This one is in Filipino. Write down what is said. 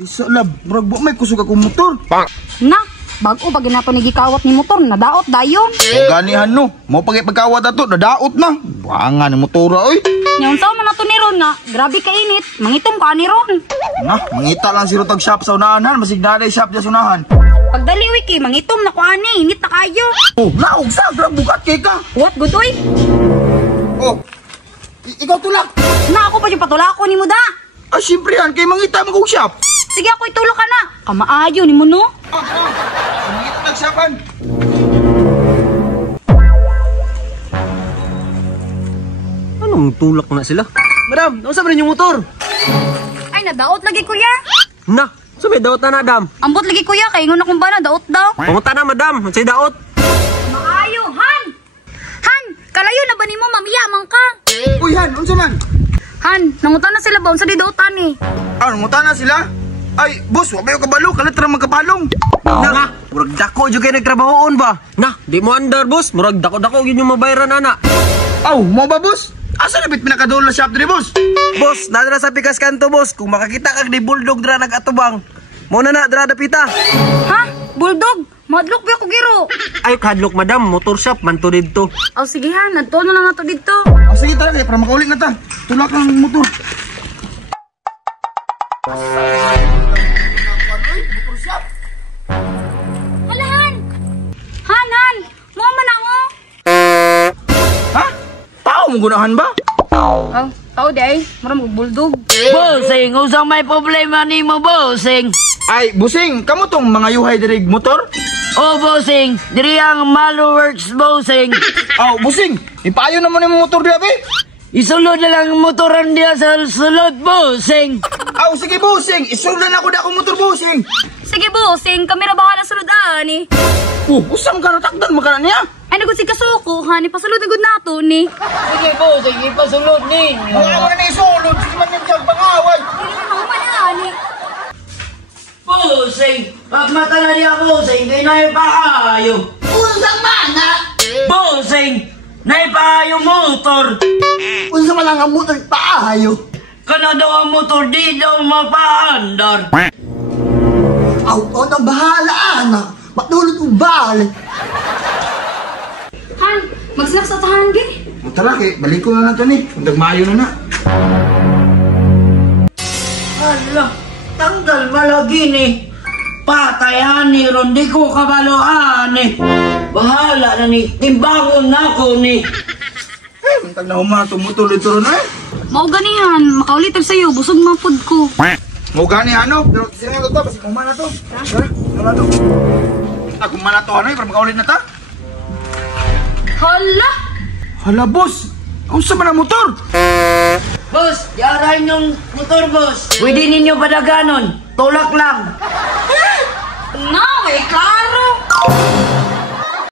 Isa lab, murag ba may kusog akong motor? Na, bago pag ginato ni gikawat ni motor, nadaot dayon. Ganihan no, mo pagkawat ato, nadaot na. Buangan ni motora oy. Yung taon na nato ni Ron nga, grabe ka init, mangitom ka ni Ron. Na, mangita lang si Rotag shop sa unahan, masignaday shop sa unahan. Pagdali wiki, mangitom na ko ani, init na kayo. Oh, naog sa, bukat kay ka. What, gudoy? Oh, ikaw tulak. Na ako pa yung patulako ni mo da. Ah, siyempre yan, kay mangita mo kong shop. Sige ako itulak ka na. Kamaayo ni mo no. Mangita nagsapan. Anong tulak na sila? Madam, nausa ba rin yung motor? Ay, nadaot lagi kuya. Na, sabi daot na dam. Ambot lagi kuya, kay ingon akong bana, daot daw. Pumunta na madam, say daot. Maayo, Han! Han, kalayo na ba ni mo mamiyamang ka? Uy, Han, unsa man? Han, nangutan na sila ba? Unsa di daotan ni? Ah, nguta na sila? Ay, boss, wag kayo kabalo, kalit ra magkapalong. Na, murag dako jud kay nagtrabahoon ba? Na, di mo andar boss, murag dako-dako gyud yung mabayaran ana. Aw, mo ba, boss? Asa na bit pinakadulo na shop diri, boss? Boss, nadra sa pikas kanto boss, kung makakita kag ni bulldog dra nagatubang. Mo na dra dapita. Ha? Bulldog? Madlok ba ako giro? Ay kadlok madam, motor shop man to didto. Aw sige Han, nagtono lang nato dito. Ah, sige tara, kaya para makaulit na ta. Tulak lang ang motor. Hala Han! Han! Mo man ako? Ha? Tao mo gunahan ba? Aw, tao di ay, maram og bulldog. Bossing, usang may problema ni mo, bossing. Ay, busing, kamo tong mga yuhay dirig motor? Oh, bossing, diri ang Malo Works, bossing. Aw, busing, ipayo naman yung motor diya, be. Isulod na lang ang motoran diya sa sulod, bossing. Aw, sige, busing, isuldan ako na akong motor, busing. Sige bossing, kami ra bahala sulod ani. Usam ka natakdan mo ka na niya. Ay nagud si kasuko, hani pasulod na gud nato ni. Sige, bossing, ipasulod ninyo. Mga mo na na isulod, sige man yung siyang pangaway. Dili mo man ani. Bossing, pagmata na niya, bossing, kay naipaayo. Unsang mana? Bossing, naipaayo motor. Unsa man lang ang motor paayo? Kana daw ang motor, di daw mapaandar. Aw, nang bahala anak. Matulog mo balik. Han, mag-snack sa tahan gi. Tara, balik ko na nato ni. Nagmayo na na. Hala, tanggal malagi ni. Patayan ni ron, di ko kabaloan ni. Bahala na ni, timbangon na ako ni. Tag na humana tumutulid to ron eh. Mao ganihan, makaulitan sayo, busog man pud ko. Mo gani ano, pero sino nga to, basi kumana to. Tara, wala to. Kumana to ano, para makaulit na ta. Hala! Hala, boss. Unsa man ang motor? Boss, yarahin yung motor, boss. Pwede ninyo padaganon, tulak lang. Na, may klaro.